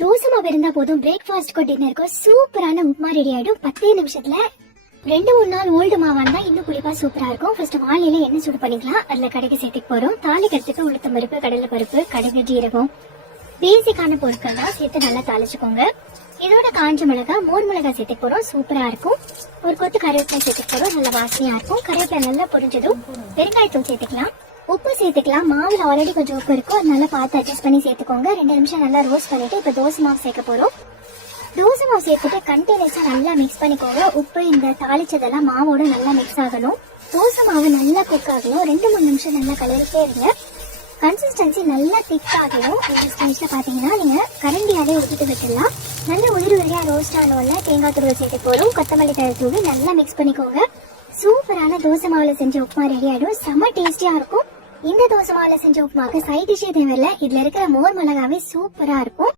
தோசை மாவு இருந்தா போதும் பிரேக்ஃபாஸ்ட்க்கு டின்னருக்கும் சூப்பரான உப்புமா ரெடி ஆயிடும் 10 நிமிஷத்துல. 2-3 நாள் ஓல்டு மாவா இருந்தா இன்னும் புளிப்பா சூப்பரா இருக்கும். ஃபர்ஸ்ட் வாளியில எண்ணெய் சூடு பண்ணிக்கலாம். அதுல கடுகு சேர்த்துக்க போறோம். தாளிக்கிறதுக்கு உளுத்தம் பருப்பு, கடலை பருப்பு, கடுகு, ஜீரகம், பேசிக்கான பொருட்கள் தான் சேர்த்து நல்லா தாளிச்சுக்கோங்க. இதோட காஞ்ச மிளகாய், மோர் மிளகாய் சேர்த்துக்க போறோம். சூப்பரா இருக்கும். ஒரு கொத்து கருவேப்பிலை சேர்த்துக்க போறோம். நல்ல வாசனையா இருக்கும். கருவேப்பிலை நல்லா பொரிஞ்சதும் பெருங்காயத்தூள் சேர்த்துக்கலாம். உப்பு சேர்த்துக்கலாம். மாவுல ஆல்ரெடி கொஞ்சம் உப்பு இருக்கும், அதனால பார்த்து அட்ஜஸ்ட் பண்ணி சேர்த்துக்கோங்க. 2 நிமிஷம் நல்லா ரோஸ்ட் பண்ணிட்டு இப்ப தோசை மாவு சேர்க்க போறோம். தோசை மாவு சேர்த்துட்டு கண்டினியூஸா நல்லா மிக்ஸ் பண்ணிக்கோங்க. உப்பு இந்த தாளிச்சதெல்லாம் மாவோட நல்லா மிக்ஸ் ஆகணும். தோசை மாவு நல்லா குக் ஆகணும். 2-3 நிமிஷம் நல்லா கலரிட்டே இருங்க. கன்சிஸ்டன்சி நல்லா திக் ஆகணும். இந்த ஸ்டேஜ்ல பாத்தீங்கன்னா நீங்க கரண்டியாலே ஊற்றிட்டு விட்டுடலாம். நல்ல உதிரியா ரோஸ்ட் ஆனோம்ல தேங்காய் துருவல் சேர்த்து போறோம். கொத்தமல்லி தழை தூவி நல்லா மிக்ஸ் பண்ணிக்கோங்க. சூப்பரான தோசை மாவுல செஞ்ச உப்புமா ரெடி ஆயிடும். செம்ம டேஸ்டியா இருக்கும். இந்த தோசை மாவுல செஞ்ச உப்புமாக்கு சைட் டிஷ்ஷே தேவையில்லை. இதுல இருக்கிற மோர் மிளகாவே சூப்பரா இருக்கும்.